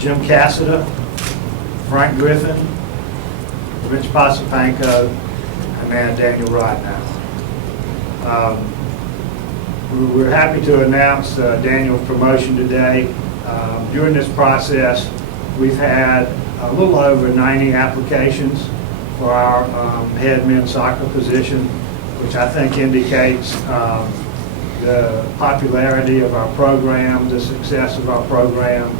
Jim Cassida, Frank Griffin, Rich Posapanko, and then Daniel Ridenhour. We're happy to announce Daniel's promotion today. During this process, we've had a little over 90 applications for our head men's soccer position, which I think indicates the popularity of our program, the success of our program,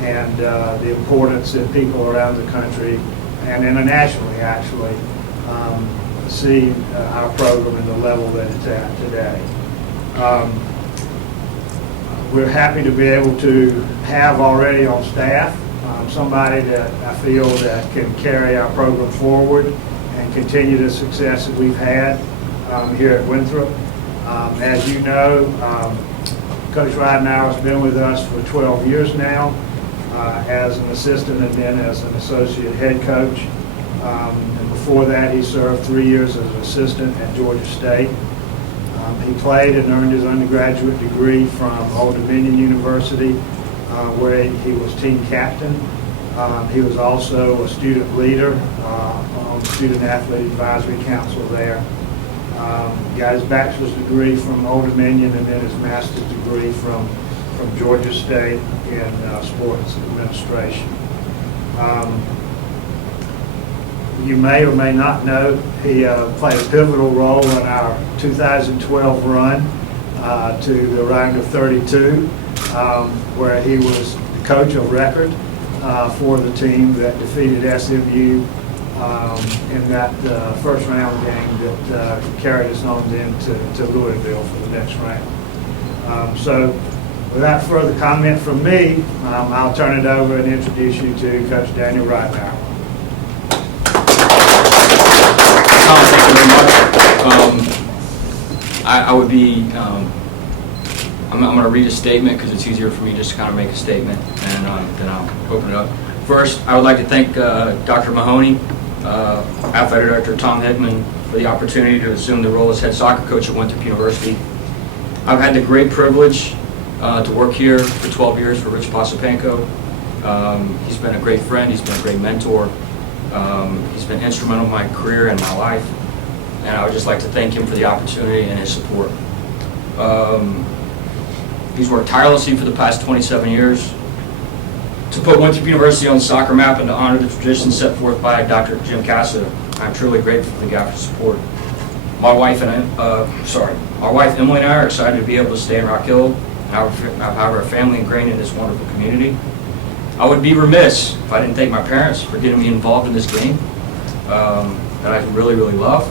and the importance that people around the country and internationally actually see our program and the level that it's at today. We're happy to be able to have already on staff somebody that I feel that can carry our program forward and continue the success that we've had here at Winthrop. As you know, Coach Ridenhour has been with us for 12 years now as an assistant and then as an associate head coach. And before that, he served 3 years as an assistant at Georgia State. He played and earned his undergraduate degree from Old Dominion University, where he was team captain. He was also a student leader on the Student Athlete Advisory Council there. Got his bachelor's degree from Old Dominion and then his master's degree from Georgia State in sports administration. You may or may not know he played a pivotal role in our 2012 run to the Ridenhour 32, where he was the coach of record for the team that defeated SMU in that first round game that carried us on into Louisville for the next round. So without further comment from me, I'll turn it over and introduce you to Coach Daniel Ridenhour. Thank you very much. I would be, I'm going to read a statement because it's easier for me just to kind of make a statement and then I'll open it up. First, I would like to thank Dr. Mahoney, Athletic Director Tom Hickman, for the opportunity to assume the role as head soccer coach at Winthrop University. I've had the great privilege to work here for 12 years for Rich Posapanko. He's been a great friend, he's been a great mentor. He's been instrumental in my career and my life, and I would just like to thank him for the opportunity and his support. He's worked tirelessly for the past 27 years to put Winthrop University on the soccer map and to honor the tradition set forth by Dr. Jim Cassida. I'm truly grateful for the gaffer's support. My wife Emily and I are excited to be able to stay in Rock Hill and have our family ingrained in this wonderful community. I would be remiss if I didn't thank my parents for getting me involved in this game that I really, really love.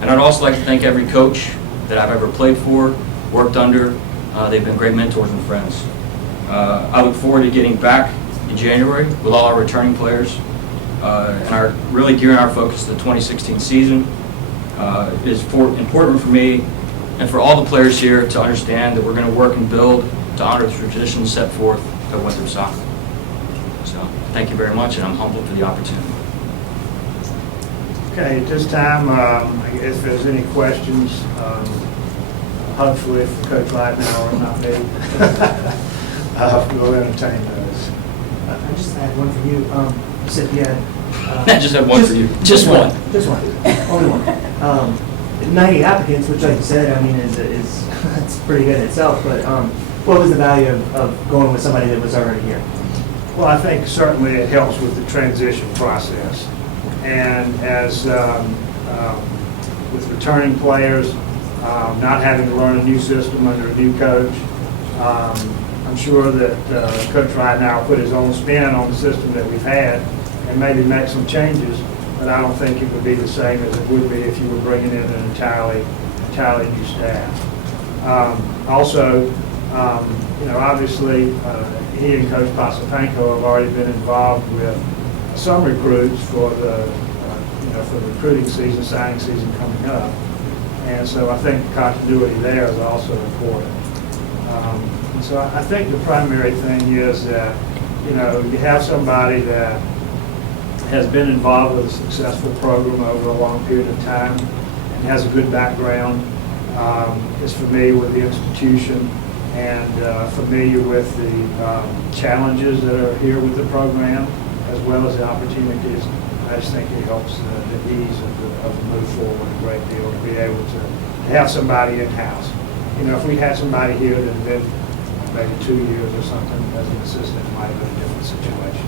And I'd also like to thank every coach that I've ever played for, worked under. They've been great mentors and friends. I look forward to getting back in January with all our returning players and really gearing our focus to the 2016 season. It is important for me and for all the players here to understand that we're going to work and build to honor the traditions set forth at Winthrop Soccer. So thank you very much, and I'm humbled for the opportunity. Okay, at this time, if there's any questions, hopefully for Coach Ridenhour and not me, we'll entertain those. I just had one for you. You said you had... I just had one for you. Just one. Just one. Only one. 90 applicants, which, like you said, I mean, is it's pretty good in itself. But what was the value of going with somebody that was already here? Well, I think certainly it helps with the transition process. And as with returning players, not having to learn a new system under a new coach, I'm sure that Coach Ridenhour put his own spin on the system that we've had and maybe make some changes, but I don't think it would be the same as it would be if you were bringing in an entirely new staff. Also, obviously, he and Coach Posapanko have already been involved with some recruits for the for the recruiting season, signing season coming up, and so I think the continuity there is also important. And so I think the primary thing is that you have somebody that has been involved with a successful program over a long period of time and has a good background, is familiar with the institution, and familiar with the challenges that are here with the program, as well as the opportunities. I just think it helps the ease of the move forward a great deal, to be able to have somebody in-house. You know, if we had somebody here that had been maybe 2 years or something as an assistant, it might have been a different situation.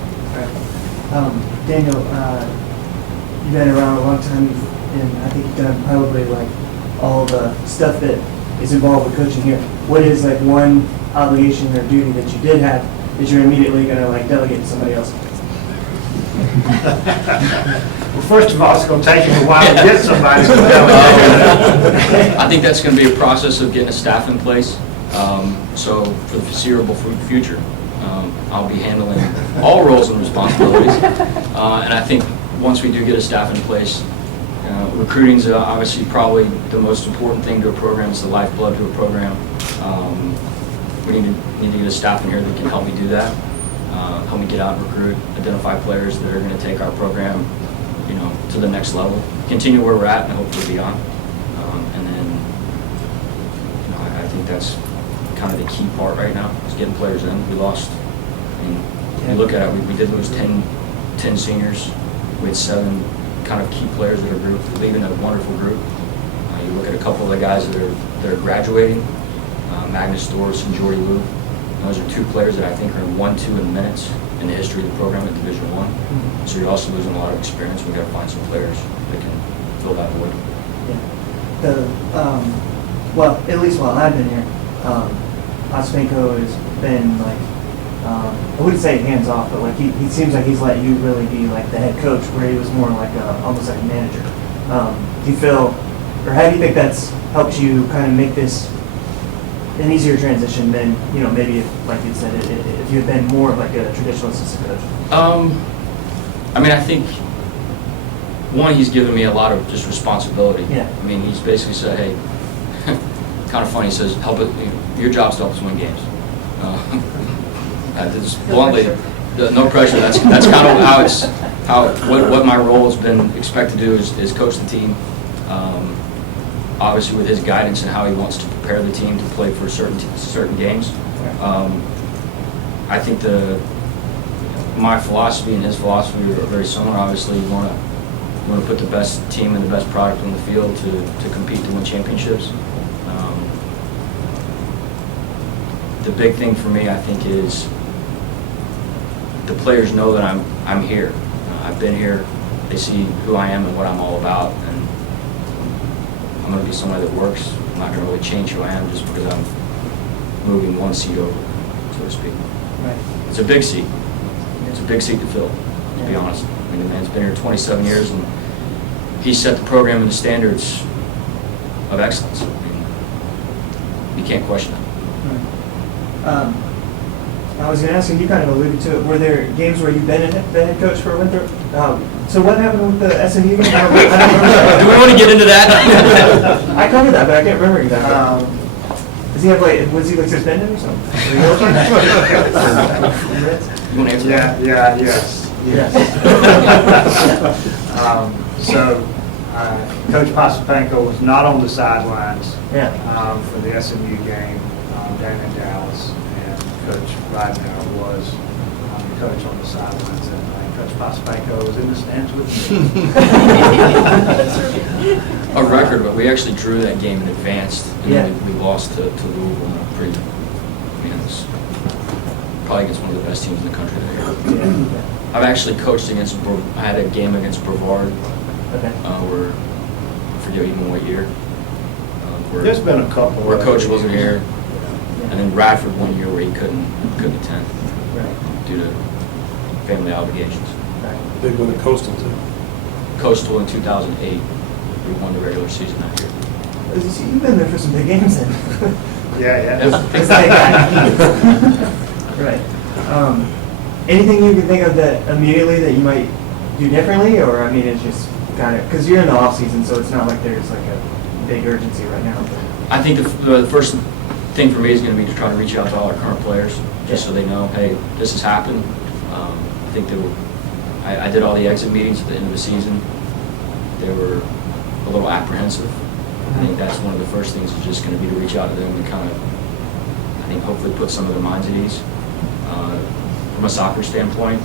Daniel, you've been around a long time, and I think you've done probably like all the stuff that is involved with coaching here. What is like one obligation or duty that you did have that you're immediately going to like delegate to somebody else? Well, first of all, it's going to take him a while to get somebody. I think that's going to be a process of getting a staff in place. So for the foreseeable future, I'll be handling all roles and responsibilities. And I think once we do get a staff in place, recruiting is obviously probably the most important thing to a program. It's the lifeblood to a program. We need to get a staff in here that can help me do that. Help me get out and recruit, identify players that are going to take our program, you know, to the next level, continue where we're at, and hopefully beyond. And then, you know, I think that's kind of the key part right now, is getting players in. We lost. I mean, you look at it, we did lose 10 seniors. We had 7 kind of key players that are leaving a wonderful group. You look at a couple of the guys that are graduating, Magnus Doris and Jordy Lou. Those are 2 players that I think are in 1-2 in minutes in the history of the program at Division I. Mm-hmm. So you're also losing a lot of experience. We've got to find some players that can fill that void. Yeah. Well, at least while I've been here, Ospenko has been like, I wouldn't say hands off, but like he seems like he's let you really be like the head coach, where he was more like almost like a manager. Do you feel, or how do you think that's helped you kind of make this an easier transition than, you know, maybe if, like you said, if you had been more of like a traditional assistant coach? I mean, I think, one, he's given me a lot of just responsibility. Yeah. I mean, he's basically said, hey, kind of funny, he says, help it, your job's to help us win games. Just bluntly, no pressure. That's kind of what my role has been expected to do is coach the team. Obviously, with his guidance and how he wants to prepare the team to play for certain games. I think my philosophy and his philosophy are very similar. Obviously, you want to put the best team and the best product on the field to compete to win championships. The big thing for me, I think, is the players know that I'm here. I've been here. They see who I am and what I'm all about, and I'm going to be somebody that works. I'm not going to really change who I am just because I'm moving one seat over, so to speak. Right. It's a big seat. It's a big seat to fill, to be honest. I mean, the man's been here 27 years, and he set the program and the standards of excellence. I mean, you can't question it. I was going to ask you, you kind of alluded to it, were there games where you've been the head coach for Winthrop? So what happened with the SMU game? I don't remember. Do we want to get into that? I covered that, but I can't remember exactly. Does he have like, was he like suspended or something? You want to answer that? Yes. So Coach Posipenko was not on the sidelines for the SMU game down in Dallas, and Coach Ridenhour was the coach on the sidelines that night. Coach Posipenko was in the stands with me. A record, but we actually drew that game in advance, and then we lost to Louisville. I mean, it was probably against one of the best teams in the country there. I've actually coached against, I had a game against Brevard, where, I forget even what year. There's been a couple. Where Coach wasn't here, and then Radford one year where he couldn't attend due to family obligations. Big win at Coastal too. Coastal in 2008, we won the regular season that year. You've been there for some big games then. Yeah. It's like that. Right. Anything you can think of that immediately that you might do differently, or I mean, it's just kind of because you're in the off season, so it's not like there's like a big urgency right now. I think the first thing for me is going to be to try to reach out to all our current players, just so they know, hey, this has happened. I think I did all the exit meetings at the end of the season. They were a little apprehensive. I think that's one of the first things is just going to be to reach out to them and kind of think hopefully put some of their minds at ease. From a soccer standpoint,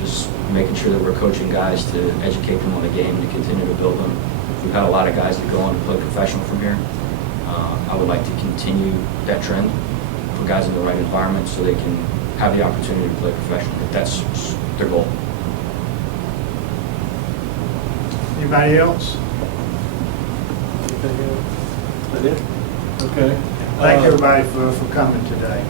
just making sure that we're coaching guys to educate them on the game, to continue to build them. We've had a lot of guys that go on to play professional from here. I would like to continue that trend, put guys in the right environment so they can have the opportunity to play professionally. That's their goal. Anybody else? Anything else? That it? Okay. Thank everybody for coming today.